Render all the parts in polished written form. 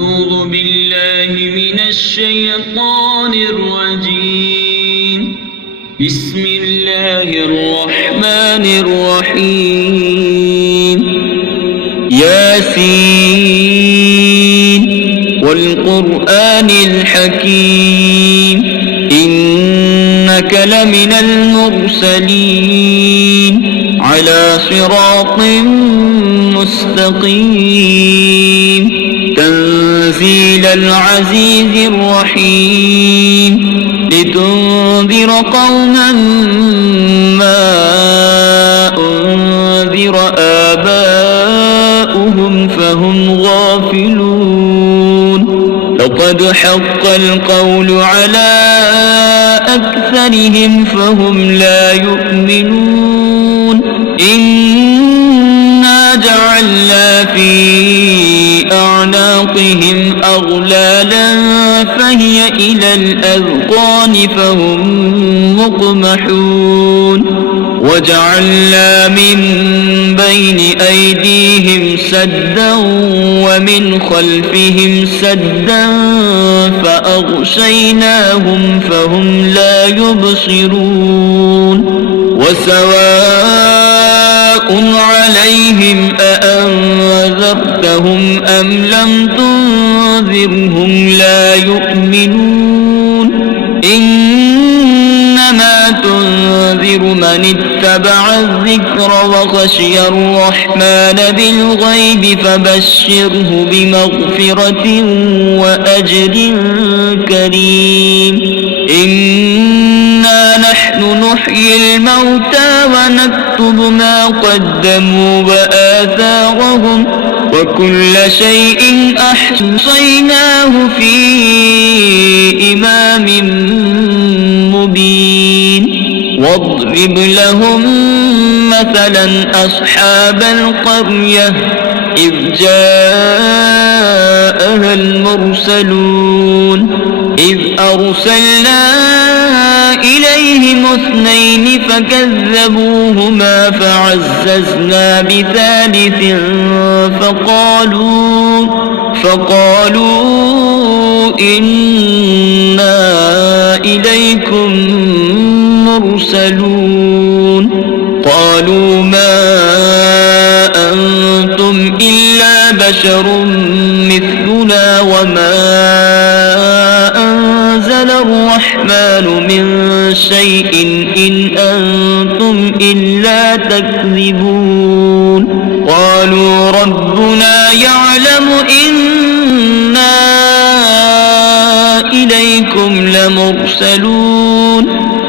أعوذ بالله من الشيطان الرجيم. بسم الله الرحمن الرحيم. ياسين والقرآن الحكيم إنك لمن المرسلين على صراط مستقيم تنزيل العزيز الرحيم لتنذر قوما ما أنذر آباؤهم فهم غافلون. لقد حق القول على أكثرهم فهم لا يؤمنون. إنا جعلنا في أعناقهم أغلالا فهي إلى الأذقان فهم مقمحون. وجعلنا من بين أيديهم سدا ومن خلفهم سدا فأغشيناهم فهم لا يبصرون. وسواء عليهم أأنذرتهم أم لم تنذرهم لا يؤمنون. إنما تنذر من اتبع الذكر وخشي الرحمن بالغيب فبشره بمغفرة وأجر كريم. إنا نحن نحيي الموتى ونكتب ما قدموا وآثارهم وكل شيء أحصيناه في إمام مبين. واضرب لهم مثلا أصحاب القرية إذ جاءها المرسلون إذ أرسلنا إليهم اثنين فكذبوهما فعززنا بثالث فقالوا إنا إليكم مرسلون. قالوا ما أنتم إلا بشر مثلنا وما أنزل الرحمن من شيء إن أنتم إلا تكذبون. قالوا ربنا يعلم إنا إليكم لمرسلون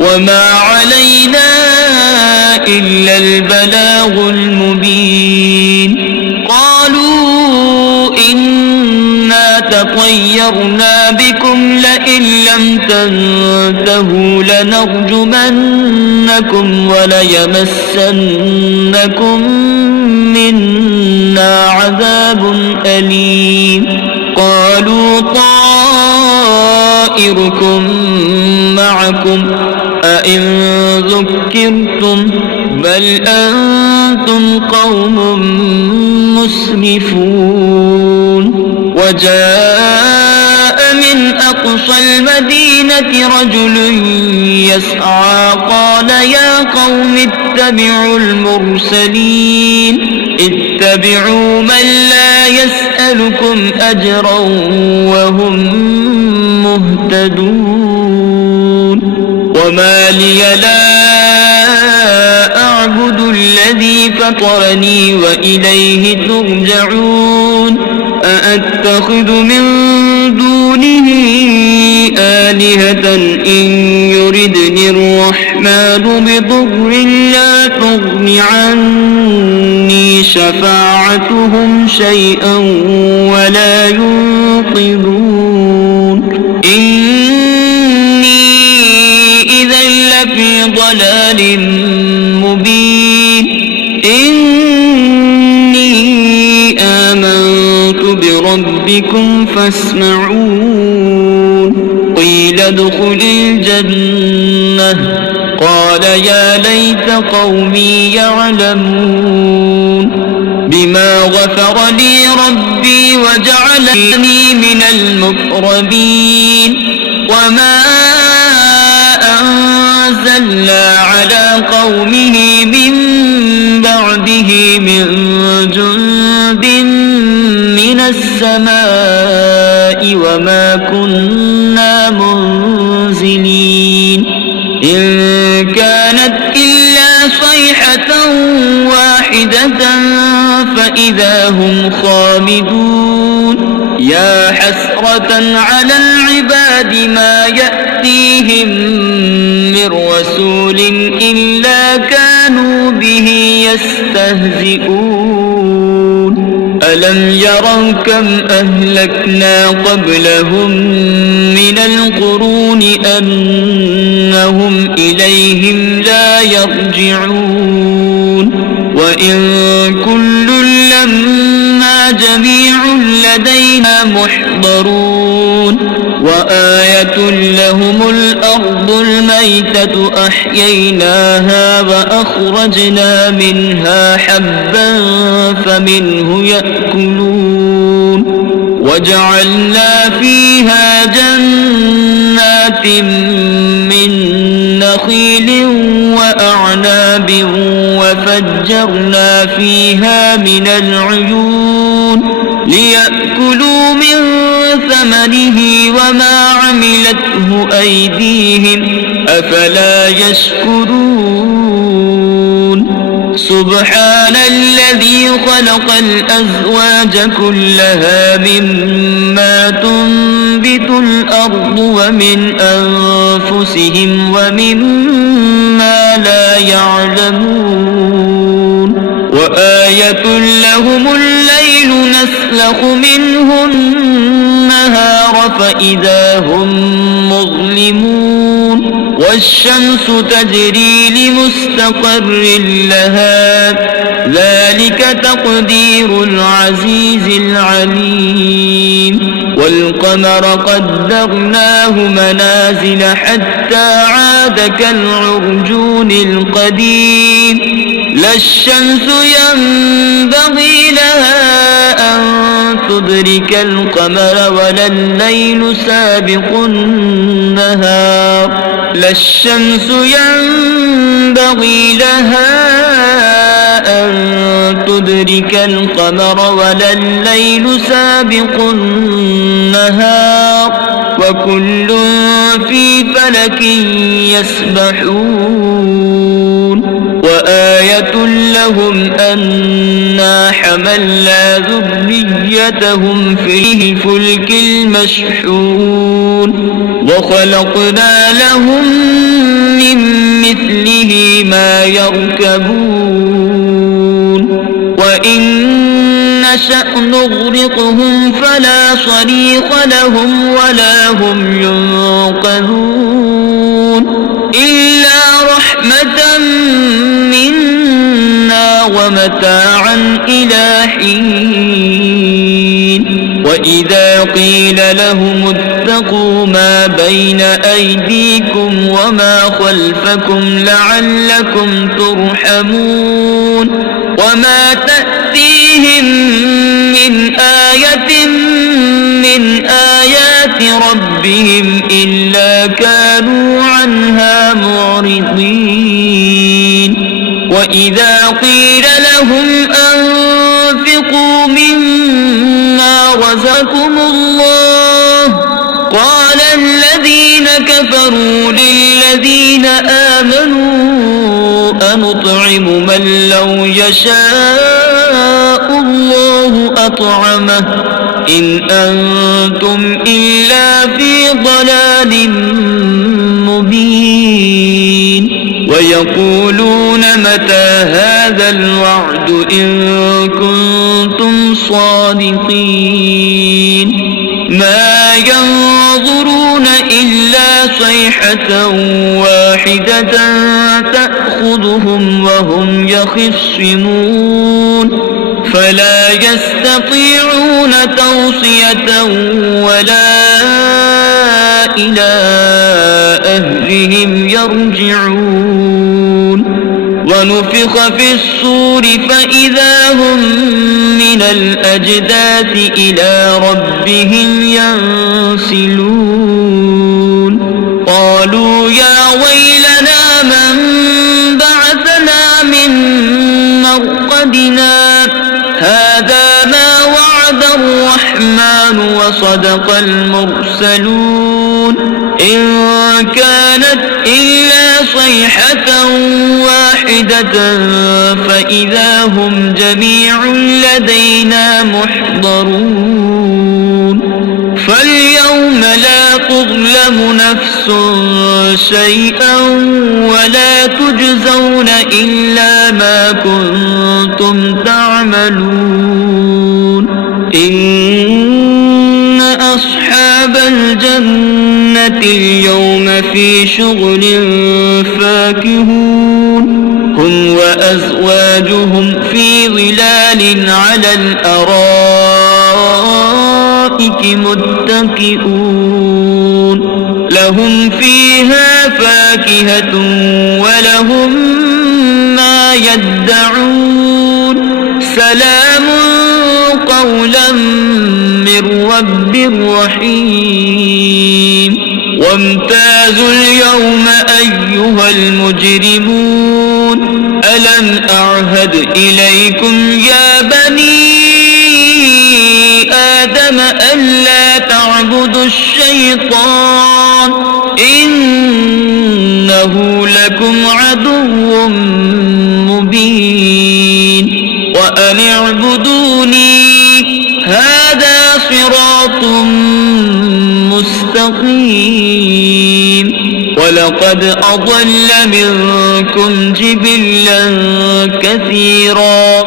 وما علينا إلا البلاغ المبين. قالوا إنا تطيرنا بكم لئن لم تنتهوا لنرجمنكم وليمسنكم منا عذاب أليم. قالوا طائركم معكم أئن ذكرتم بل أنتم قوم مسرفون. وجاء من أقصى المدينة رجل يسعى قال يا قوم اتبعوا المرسلين اتبعوا من لا يسألكم أجرا وهم مهتدون. وما لي لا أعبد الذي فطرني وإليه ترجعون. أأتخذ من دونه آلهة إن يردني الرحمن بضر لا تغن عني شفاعتهم شيئا ولا ينقذون. إني إذا لفي ضلال مبين. إني آمنت بربكم فاسمعون. قيل ادخل الجنة قال يا ليت قومي يعلمون. بما غفر لي ربي وجعلني من المقربين وما أنزلنا على قومه من بعده من جند من السماء وما كنا منزلين إن كانت إلا صيحة واحدة فإذا هم خامدون يا حسرة على العباد ما يأتيهم من رسول إلا كانوا به يستهزئون ألم يروا كم أهلكنا قبلهم من القرون أنهم إليهم لا يرجعون وإن كل لما جميع لدينا محضرون وآية لهم الأرض الميتة أحييناها وأخرجنا منها حبا فمنه يأكلون وجعلنا فيها جنات من نخيل وأعناب وفجرنا فيها من العيون ليأكلوا من ثمره وما عملته أيديهم أفلا يشكرون سبحان الذي خلق الأزواج كلها مما تنبت الأرض ومن أنفسهم ومما لا يعلمون وآية لهم الليل نسلخ منه النهار فإذا هم مظلمون والشمس تجري لمستقر لها ذلك تقدير العزيز العليم والقمر قدرناه منازل حتى عاد كالعرجون القديم لا الشمس ينبغي لها أن تدرك القمر ولا الليل سابق النهار لا الشمس ينبغي لها أن تدرك القمر ولا الليل سابق النهار وكل في فلك يسبحون وآية لهم أنا حملنا ذريتهم في الفلك المشحون وخلقنا لهم من مثله ما يركبون وإن نشأ نغرقهم فلا صريخ لهم ولا هم ينقذون إلا رحمة منا ومتاعا إلى حين وإذا قيل لهم اتقوا ما بين أيديكم وما خلفكم لعلكم ترحمون وما تأتيهم من آية من آيات ربهم إلا كانوا عنها معرضين وإذا قيل لهم أنفقوا مما رزقكم الله قال الذين كفروا للذين آمنوا أنطعم من لو يشاء الله أطعمه إن أنتم إلا في ضلال مبين ويقولون متى هذا الوعد إن كنتم صادقين ما ينظرون إلا صيحة واحدة تأخذهم وهم يخصمون فلا يستطيعون توصية ولا إلى أهلهم يرجعون ونفخ في الصور فإذا هم من الأجداث إلى ربهم ينسلون قالوا يا ويلنا من بعثنا من مرقدنا هذا ما وعد الرحمن وصدق المرسلون إن كانت إلا صيحة واحدة فإذا هم جميع لدينا محضرون فاليوم لا تظلم نفس شيئا ولا تجزون إلا ما كنتم تعملون إن أصحاب الجنة اليوم في شغل فاكهون هم وأزواجهم في ظلال على الأرائك متكئون لهم فيها فاكهة ولهم ما يدعون سلام قولا من رب رحيم وامتازوا اليوم أيها المجرمون ألم أعهد إليكم يا بني آدم ألا تعبدوا الشيطان إنه لكم عدو مبين وأن اعبدوني هذا صراط مستقيم ولقد أضل منكم جبلا كثيرا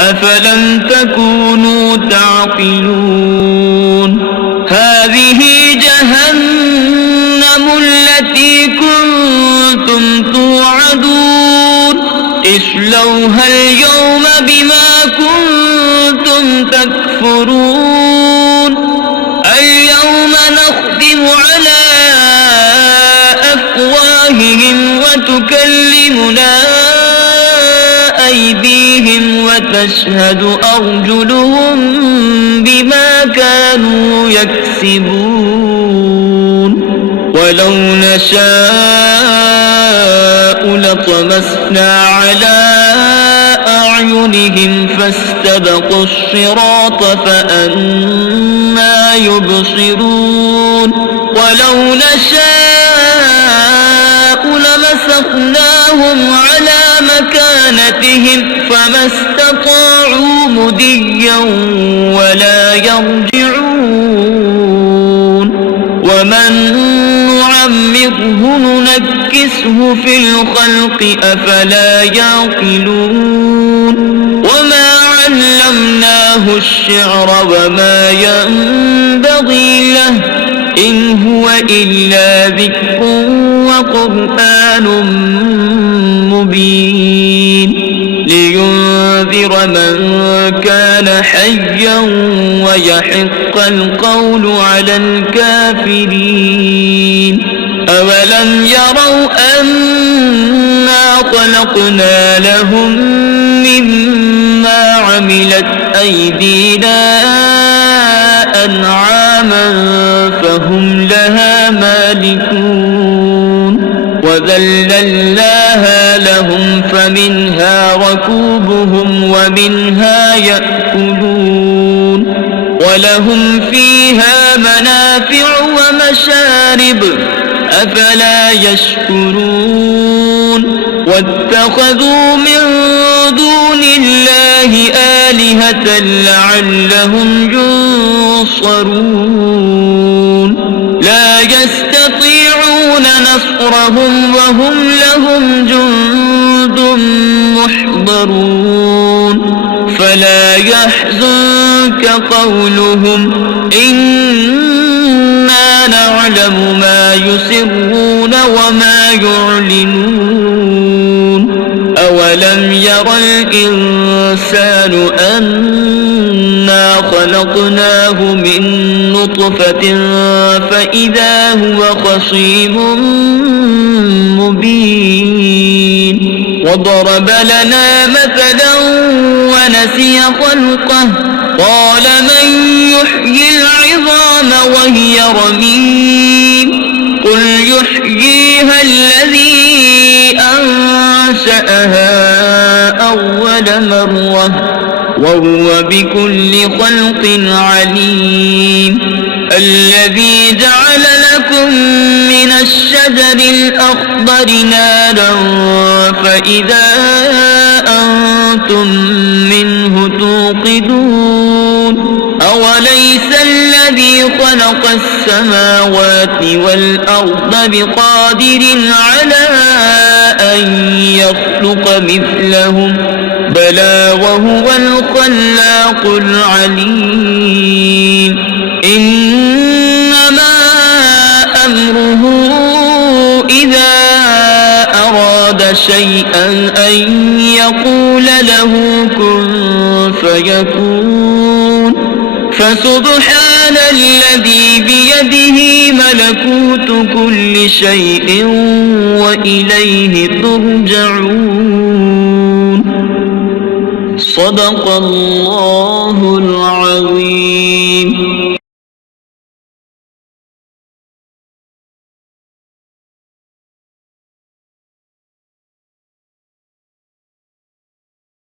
أفلم تكونوا تعقلون هذه جهنم التي كنتم توعدون اصلوها اليوم بما كنتم تكفرون اليوم نختم على أفواههم وتكلمنا أيديهم وتشهد أرجلهم بما كانوا يكسبون ولو نشاء لطمسنا على أعينهم فاستبقوا الصراط فأنى يبصرون ولو نشاء لمسخناهم على مكانتهم فما استطاعوا مضيا ولا يرجعون ومن نعمره ننكسه في الخلق أفلا يعقلون وما علمناه الشعر وما ينبغي له إن هو إلا ذكر وقرآن مبين لينذر من كان حيا ويحق القول على الكافرين أولم يروا أنا خلقنا لهم مما عملت أيدينا أنعاما فهم لها مالكون وذللناها لهم فمنها ركوبهم ومنها يأكلون ولهم فيها منافع ومشارب أفلا يشكرون واتخذوا من دون الله آلهة لعلهم ينصرون لا يستطيعون نصرهم وهم لهم جند محضرون فلا يحزنك قولهم إنا نعلم ما يسرون وما يعلنون أولم ير الإنسان أنا خلقناه من نطفة فإذا هو خصيم مبين وضرب لنا مثلا ونسي خلقه قال من يحيي العظام وهي رميم قل يحييها الذي أنشأها أول مرة وهو بكل خلق عليم الذي جعل لكم من الشجر الأخضر نارا فإذا أنتم منه توقدون أوليس الذي خلق السماوات والأرض بقادر على أن يخلق مثلهم بلى وهو الخلاق العليم إنما أمره إذا أراد شيئا أن يقول له كن فيكون فسبحان الذي بيده ملكوت كل شيء وإليه ترجعون صدق الله العظيم.